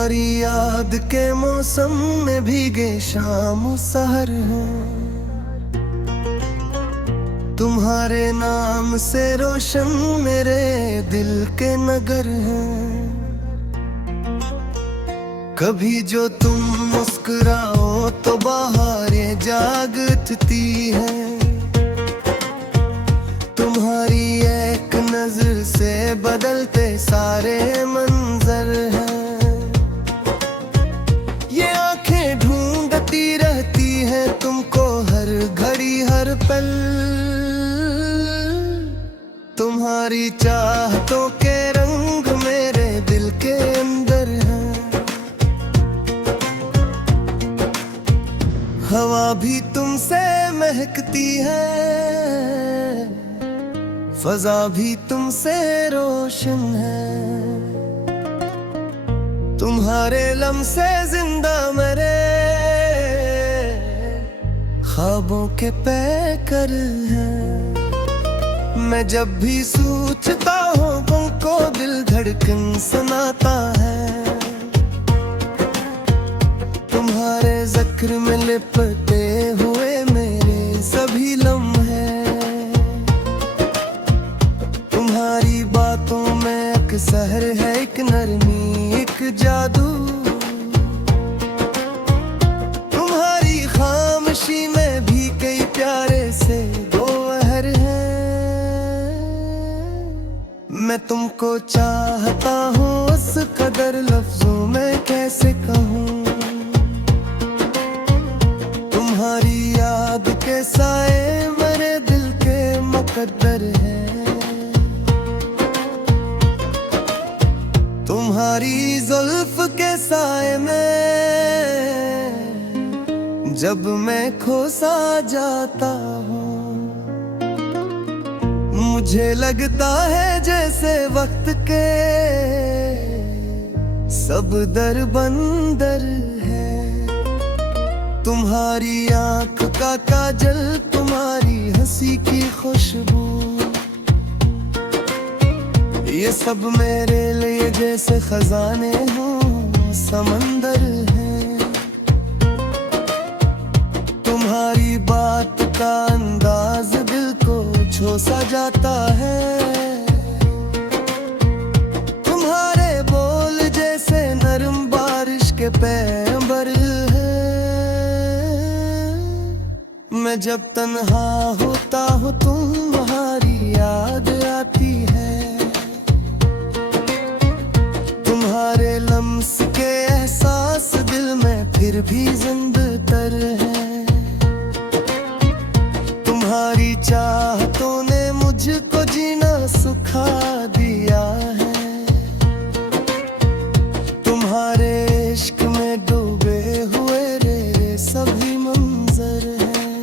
तुम्हारी याद के मौसम में भीगे शाम सहर है। तुम्हारे नाम से रोशन मेरे दिल के नगर हैं। कभी जो तुम मुस्कुराओ तो बहारें जाग उठती हैं। तुम्हारी एक नजर से बदलते सारे मंजर हैं। ये आंखें ढूंढती रहती हैं तुमको हर घड़ी हर पल। तुम्हारी चाहतों के रंग मेरे दिल के अंदर हैं। हवा भी तुमसे महकती है, फजा भी तुमसे रोशन है। तुम्हारे लम्से जिंदा मेरे ख्वाबों के पैकर हैं। मैं जब भी सोचता हूँ तुमको दिल धड़कन सुनाता है। तुम्हारे जिक्र में लिपटे हुए मेरे सभी लम्हे। तुम्हारी बातों में अक्सर है एक नरमी एक जादू। तुम्हारी खामोशी में भी कई प्यारे से गोहर हैं। मैं तुमको चाहता हूँ उस कदर लफ्जों में कैसे कहूँ। तुम्हारी याद के साए मेरे दिल के मुकद्दर है। तुम्हारी जुल्फ के साए में जब मैं खो सा जाता हूँ। मुझे लगता है जैसे वक्त के सब दर बंदर है। तुम्हारी आंख का काजल तुम्हारी हंसी की खुशबू, ये सब मेरे लिए जैसे खजाने हों समंदर हैं। तुम्हारी बात का अंदाज दिल को छू सा जाता है। तुम्हारे बोल जैसे नरम बारिश के पैंबर हैं। मैं जब तन्हा होता हूँ तुम्हारी याद आती है। तुम्हारे लम्स के एहसास दिल में फिर भी जिंदतर है। तुम्हारी चाहतों ने मुझको जीना सिखा दिया है। तुम्हारे इश्क में डूबे हुए रे सभी मंजर हैं।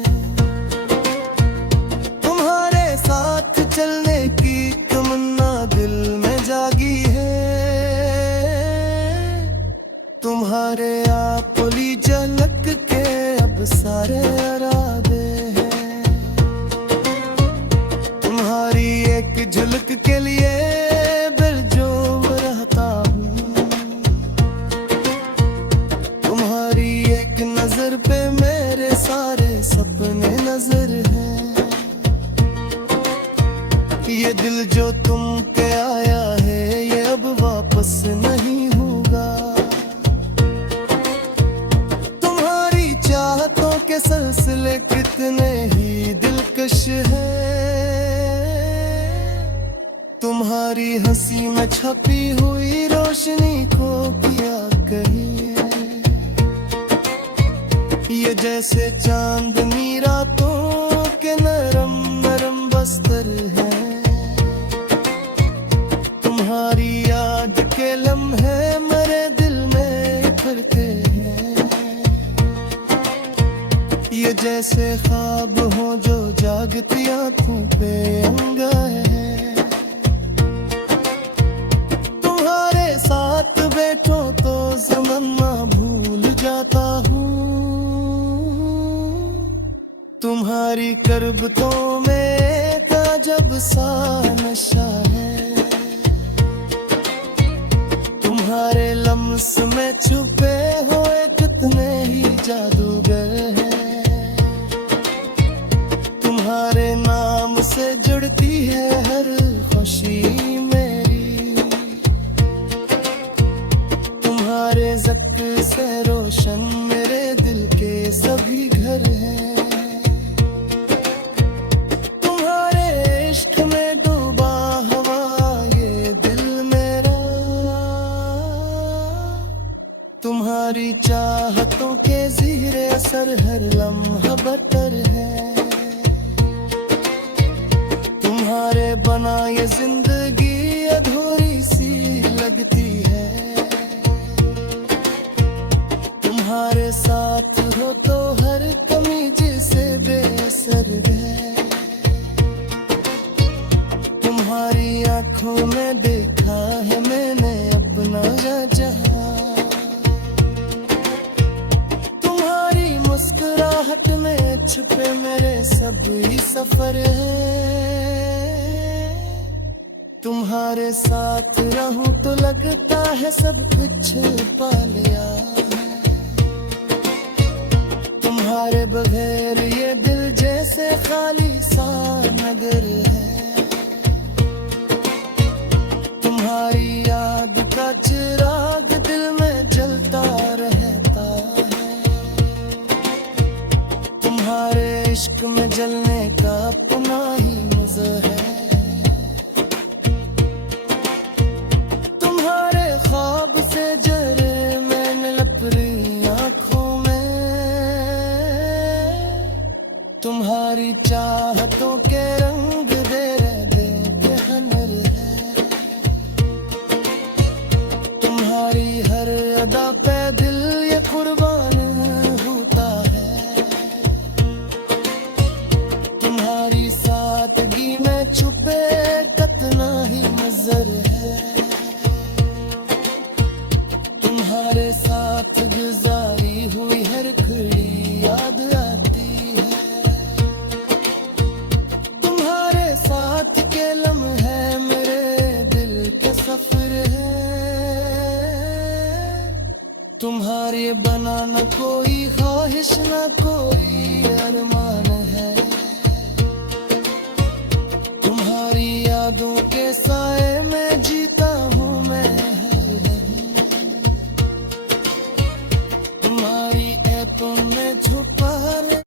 तुम्हारे साथ चलने की तमन्ना दिल में जागी है। तुम्हारे आपुली झलक के अब सारे इरादे हैं। तुम्हारी एक झलक के लिए बेजोम रहता हूँ। तुम्हारी एक नजर पे मेरे सारे सपने नजर हैं। ये दिल जो तुम पे आया है ये अब वापस नहीं होगा। तुम्हारी चाहतों के सिलसिले कितने ही दिलकश हैं। तुम्हारी हंसी में छपी हुई रोशनी को किया कहिए। ये जैसे चांदनी रातों के नरम नरम बस्तर है। तुम्हारी याद के लम्हे मेरे दिल में उभरते हैं। ये जैसे ख्वाब हो जो जागती आंखों पे अंगाए हैं। तुम्हारे साथ बैठो तो ज़माना भूल जाता हूँ। तुम्हारी करबतों में ताजब सा नशा है। तुम्हारे लम्हे उसमें छुपे हुए कितने ही जादूगर हैं। तुम्हारे नाम से जुड़ती है हर खुशी मेरी, तुम्हारे ज़िक्र से रोशन मेरे दिल के सभी घर हैं। तुम्हारे इश्क में डूबा हवा ये दिल मेरा, तुम्हारी चाहतों के ज़ीरे असर हर लम्हा बतर है। तुम्हारे बना ये जिंदगी अधूरी सी लगती है। तुम्हारे साथ हो तो हर कमी जिसे बेअसर है। तुम्हारी आंखों में देखा है मैंने अपना जहां, तुम्हारी मुस्कुराहट में छुपे मेरे सब ही सफर है। तुम्हारे साथ रहूं तो लगता है सब कुछ पा लिया है। तुम्हारे बगैर ये दिल जैसे खाली सा नगर है। तुम्हारी याद का चिराग दिल में जलता रहता है। तुम्हारे इश्क में जलने का अपना ही मज़ा है। तुम्हारे ख्वाब से जरे मैंने लपरी आँखों में, तुम्हारी चाहतों के रंग दे बेहनर है। तुम्हारी हर अदा पे दिल ये कुर्बान होता है। तुम्हारी सादगी में छुपे कितना ही नजर है। तुम्हारे साथ गुजारी हुई हर घड़ी याद आती है। तुम्हारे साथ के लम्हे मेरे दिल के सफर है। तुम्हारे बना न कोई ख्वाहिश न कोई अरमान है। तुम्हारी यादों के साए में जीता हूँ मैं हर रही। तुम्हारी ऐपों में छुपा रहे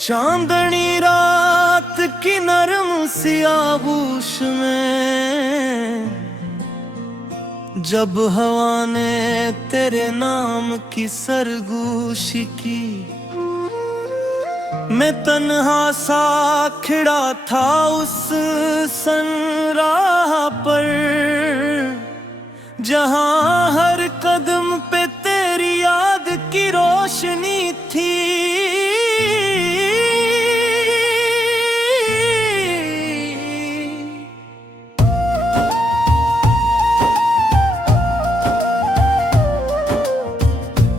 चांदनी रात की नरम सी आगोश में, जब हवा ने तेरे नाम की सरगोशी की, मैं तन्हा सा खड़ा था उस सनराह पर, जहां हर कदम पे तेरी याद की रोशनी थी।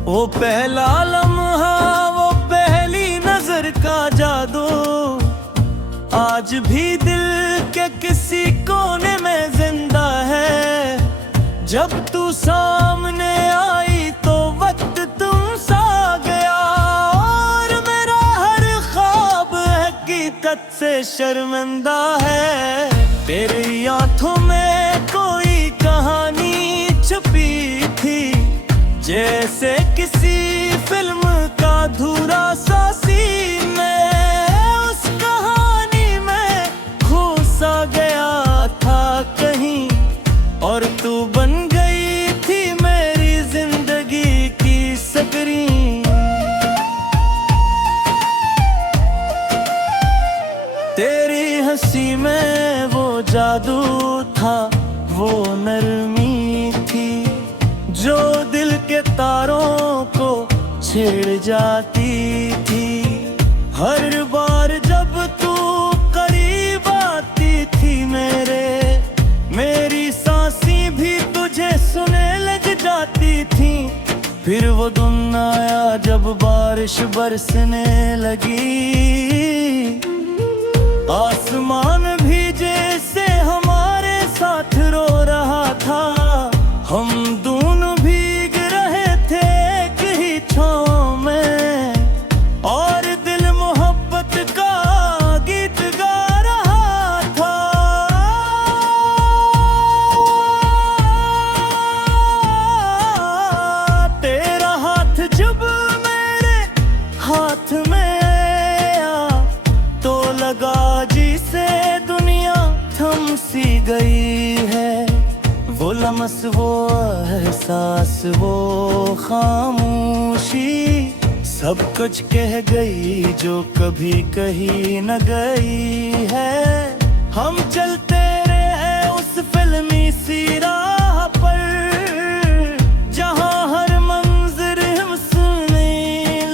वो पहला लम्हा, वो पहली नजर का जादू, आज भी दिल के किसी कोने में जिंदा है। जब तू सामने आई तो वक्त तुम सा गया, और मेरा हर ख्वाब हकीकत से शर्मिंदा है। तेरी आंखों में कोई कहानी छुपी थी, जैसे किसी फिल्म का अधूरा सा सीन में। उस कहानी में खो सा गया था कहीं, और तू बन गई थी मेरी जिंदगी की स्क्रीन। तेरी हंसी में वो जादू था, वो नरमी थी जो दिल के तारों को छेड़ जाती थी। हर बार जब तू करीब आती थी मेरी सांसें भी तुझे सुने लग जाती थी। फिर वो दिन आया जब बारिश बरसने लगी, आसमान भीगे से हमारे साथ रो रहा था। हम दोनों भीग रहे थे एक ही छाँव में, और दिल मोहब्बत का गीत गा रहा था। तेरा हाथ जब मेरे हाथ में आया तो लगा जिसे दुनिया थम सी गई है। वो लम्स, वो एहसास, वो खामोशी सब कुछ कह गई जो कभी कही न गई है। हम चलते रहे उस फिल्मी सी राह पर, जहां हर मंजर हंसने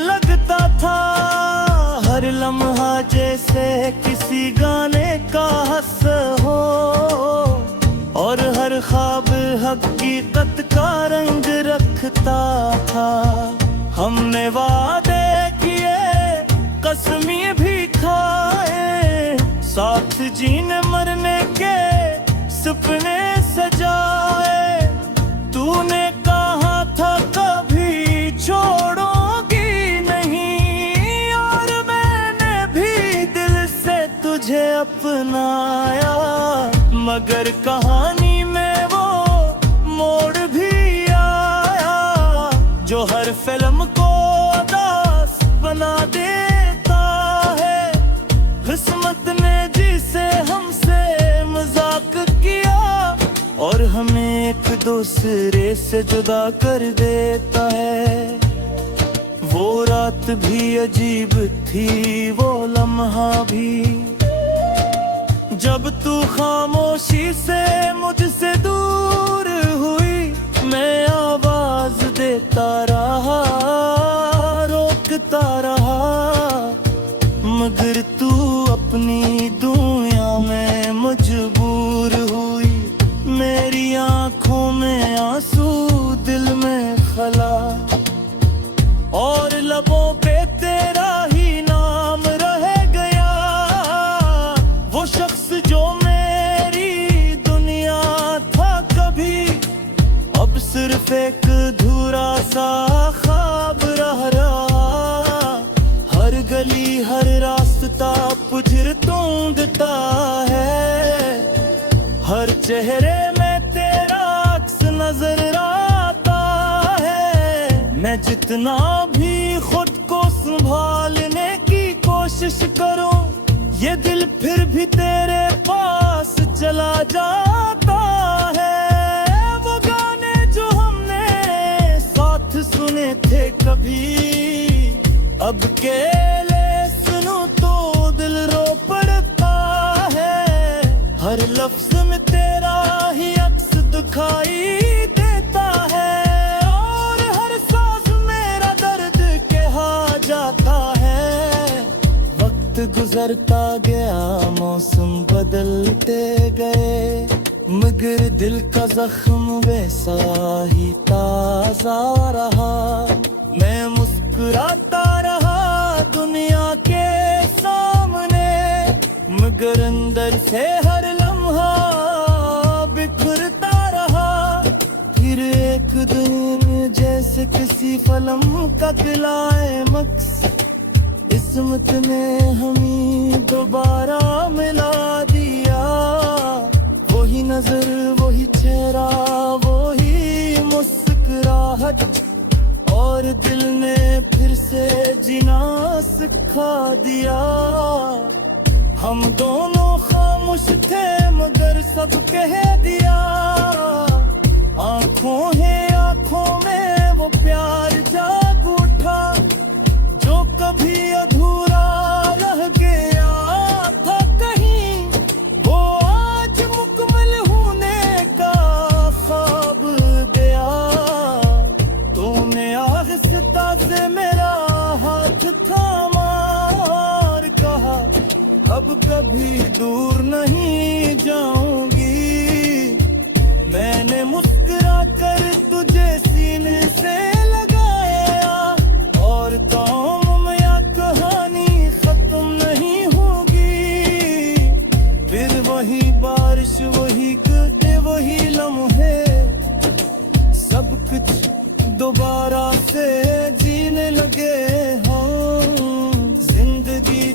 लगता था। हर लम्हा जैसे किसी गाने का हंस हो, और हर ख्वाब हकीकत का रंग रखता था। हमने वादे किए, कसमें भी खाए, साथ जीने मरने के सपने सजाए। तूने कहा था कभी छोड़ोगी नहीं, और मैंने भी दिल से तुझे अपनाया। मगर कहानी में वो मोड़ भी आया जो हर फिल्म को उदास बना देता है। किस्मत ने जिसे हमसे मजाक किया, और हमें एक दूसरे से जुदा कर देता है। वो रात भी अजीब थी, वो लम्हा भी, जब तू खामोशी से मुझसे दूर हुई। मैं आवाज देता रहा, रोकता रहा, मगर तू अपनी दुनिया में मजबूर हुई। मेरी आंखों में आंसू, दिल में खला, और लबों पे तेरा ही नाम रह गया। वो शख्स जो मेरी दुनिया था कभी, अब सिर्फ एक अधूरा सा ख्वाब रह रहा। हर गली हर रास्ता पुजर ढूंढता है, हर चेहरे में तेरा अक्स नजर आता है। मैं जितना भी खुद को संभालने की कोशिश करूं, ये दिल फिर भी तेरे पास चला जाता है। वो गाने जो हमने साथ सुने थे कभी, अब अकेले सुनूं तो दिल रो पड़ता है। हर लफ्ज में तेरा ही अक्स दिखाई देता है, और हर सांस मेरा दर्द कहा जाता है। वक्त गुजरता गया, मौसम बदलते गए, मगर दिल का जख्म वैसा ही ताजा रहा। मैं मुस्कुराता रहा दुनिया के सामने, मगर अंदर से हर लम्हा बिखरता रहा। फिर एक दिन जैसे किसी फिल्म का क्लाइमैक्स, किस्मत ने हमें दोबारा मिला दिया। वही नजर, वही चेहरा, वही मुस्कुराहट, और दिल ने फिर से जीना सिखा दिया। हम दोनों खामोश थे मगर सब कह दिया। आंखों है आंखों में वो प्यार जाग उठा, जो कभी अधूरा रह गया था कहीं, वो आज मुकम्मल होने का ख्वाब दिया। तूने आहिस्ता से मेरा हाथ थामा और कहा, अब कभी दूर नहीं जाऊंगी। मैंने मुस्कुरा कर तुझे सीने से लगा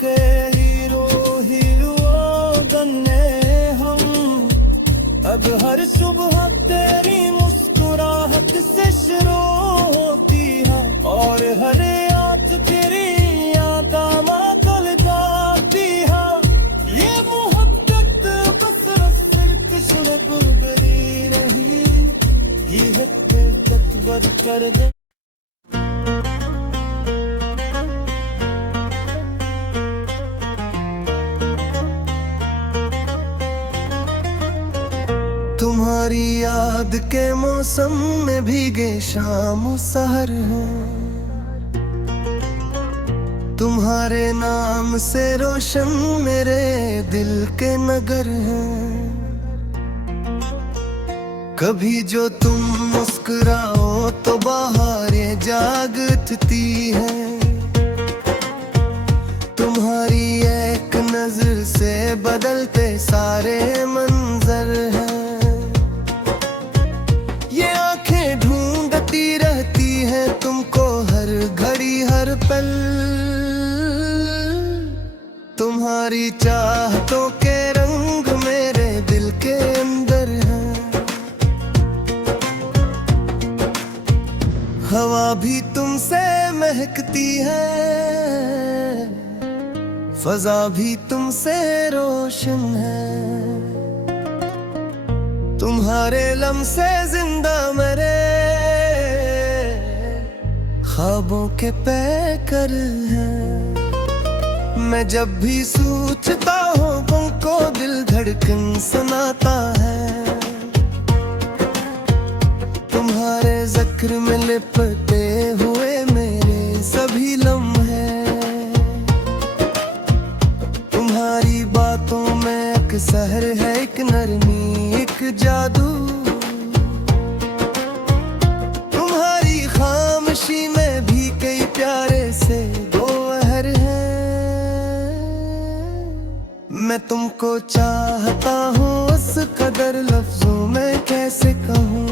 के हीरो गन्ने हम अब हर सुबह तेरी मुस्कुराहट से शुरू होती है और हर रात तेरी यादां कल जाती है ये मोहब्बत बस रस्ते सुन बुलबुली नहीं ये है तकबर कर दे तुम्हारी याद के मौसम में भीगे शाम सहर हैं तुम्हारे नाम से रोशन मेरे दिल के नगर हैं कभी जो तुम मुस्कुराओ तो बहारें जाग उठती हैं तुम्हारी एक नजर से बदलते सारे मंजर हैं ढूंढती रहती है तुमको हर घड़ी हर पल तुम्हारी चाहतों के रंग मेरे दिल के अंदर हैं हवा भी तुमसे महकती है फजा भी तुमसे रोशन है तुम्हारे लम्से जिंदा मेरे ख्वाबों के पैकर हैं मैं जब भी सोचता हूँ तुमको दिल धड़कन सुनाता है तुम्हारे जिक्र में लिपटे हुए मेरे सभी लम्हे तुम्हारी बातों में अक्सर है एक नरमी एक जादू तुम्हारी खामोशी में भी कई प्यारे से गोहर हैं मैं तुमको चाहता हूँ उस कदर लफ्जों में कैसे कहूँ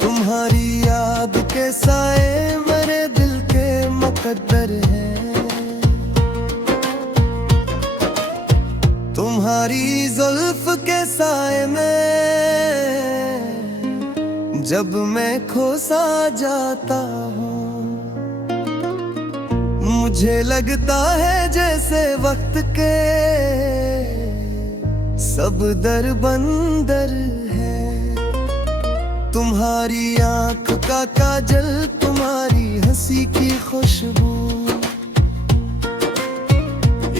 तुम्हारी याद के साए मेरे दिल के मुकद्दर हैं तुम्हारी जुल्फ के साए में जब मैं खो सा जाता हूँ मुझे लगता है जैसे वक्त के सब दर बंदर है तुम्हारी आंख का काजल तुम्हारी हंसी की खुशबू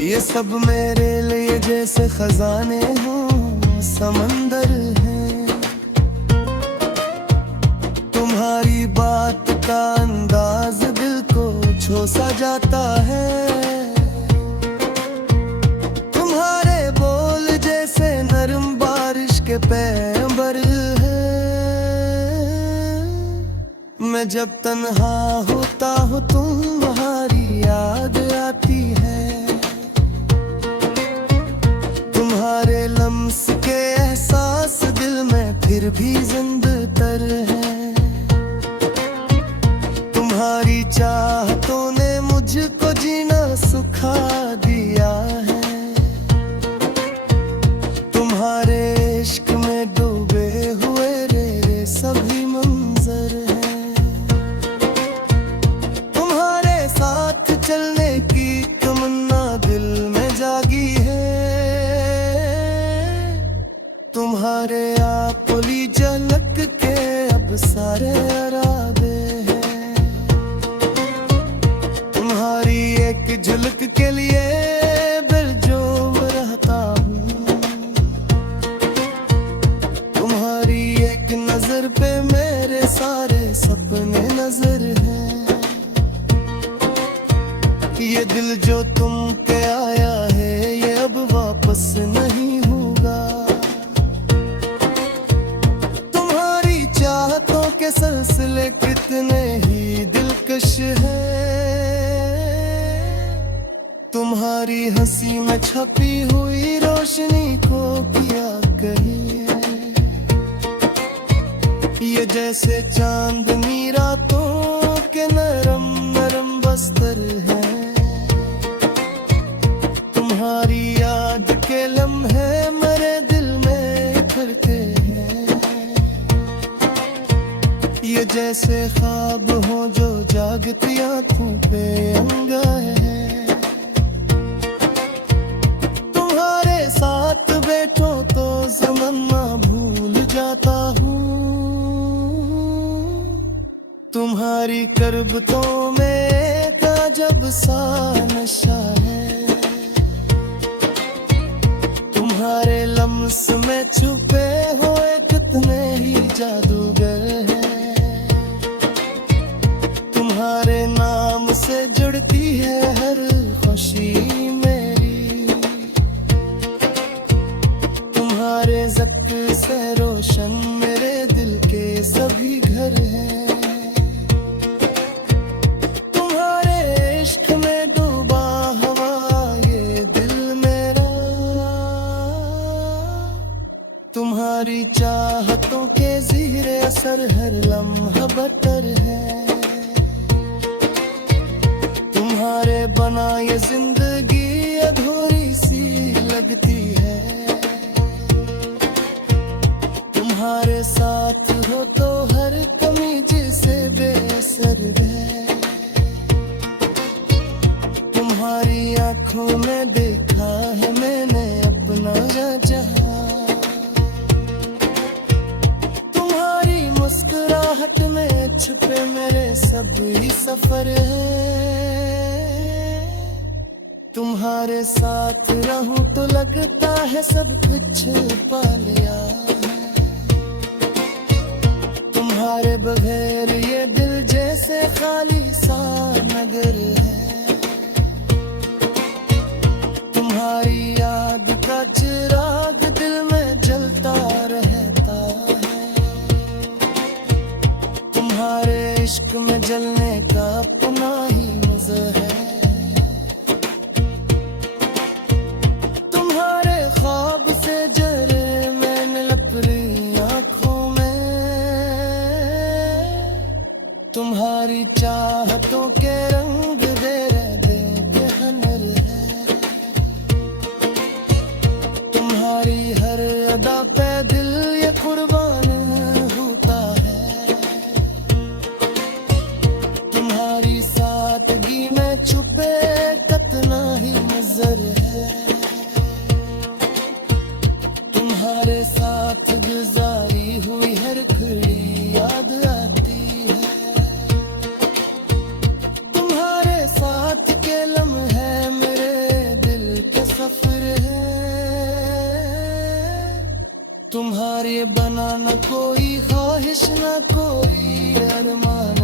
ये सब मेरे लिए जैसे खजाने हों समंदर हैं तुम्हारी बात का अंदाज दिल को छू सा जाता है तुम्हारे बोल जैसे नरम बारिश के पैंबर हैं मैं जब तन्हा होता हूँ तुम्हारी याद आती है तुम्हारे लम्स के एहसास दिल में फिर भी जिंदतर है तुम्हारी चाहतों ने मुझको जीना सिखा दिया है तुम्हारे इश्क में डूबे हुए रे सभी मंजर हैं तुम्हारे साथ चलने की तमन्ना दिल में जागी है तुम्हारे आपुली झलक के अब सारे इरादे हैं तुम्हारी एक झलक के लिए बेजोर रहता हूँ तुम्हारी एक नजर पे मेरे सारे सपने नजर हैं ये दिल जो तुम पे आया है ये अब वापस नहीं होगा चाहतों के सिलसिले कितने ही दिलकश हैं तुम्हारी हंसी में छपी हुई रोशनी को किया कहिए ये जैसे चांदनी रातों के नरम नरम बस्तर है, तुम्हारी याद के लम्हे मेरे दिल में उखड़ते हैं। ये जैसे ख्वाब हो जो जागती आंखों पे अंगाए हैं, तुम्हारे साथ बैठो तो ज़माना भूल जाता हूँ। तुम्हारी करबतों में ताजब सा नशा है, तुम्हारे लम्स में छुपे हुए कितने ही जादूगर हैं। तुम्हारे नाम से जुड़ती है हर खुशी मेरी, तुम्हारे ज़िक्र से रोशन मेरे दिल के सभी घर हैं। तुम्हारी चाहतों के ज़ीरे असर हर लम्हा बटर है, तुम्हारे बना ये जिंदगी अधूरी सी लगती है। तुम्हारे साथ हो तो हर कमी जिसे बेअसर है, तुम्हारी आंखों में देखा है मैंने अपना जहां। मुस्कुराहट में छुपे मेरे सभी सफर है, तुम्हारे साथ रहूं तो लगता है सब कुछ पा लिया है। तुम्हारे बगैर ये दिल जैसे खाली सा नगर है, तुम्हारी याद का चिराग दिल में जलता रहता है। तुम्हारे इश्क में जलने का अपना ही मज़ा है, तुम्हारे ख्वाब से जरे मैंने लपड़ी आँखों में, तुम्हारी चाहतों के रंग दे के हनर है। तुम्हारी हर अदा पे दिल ये कुर्बान होता है, तुम्हारी सादगी में छुपे कितना ही नजर है। तुम्हारे साथ गुजारी हुई हर घड़ी याद आती है, तुम्हारे साथ के लम्हे मेरे दिल के सफर है। तुम्हारे बना न कोई ख्वाहिश न कोई अरमान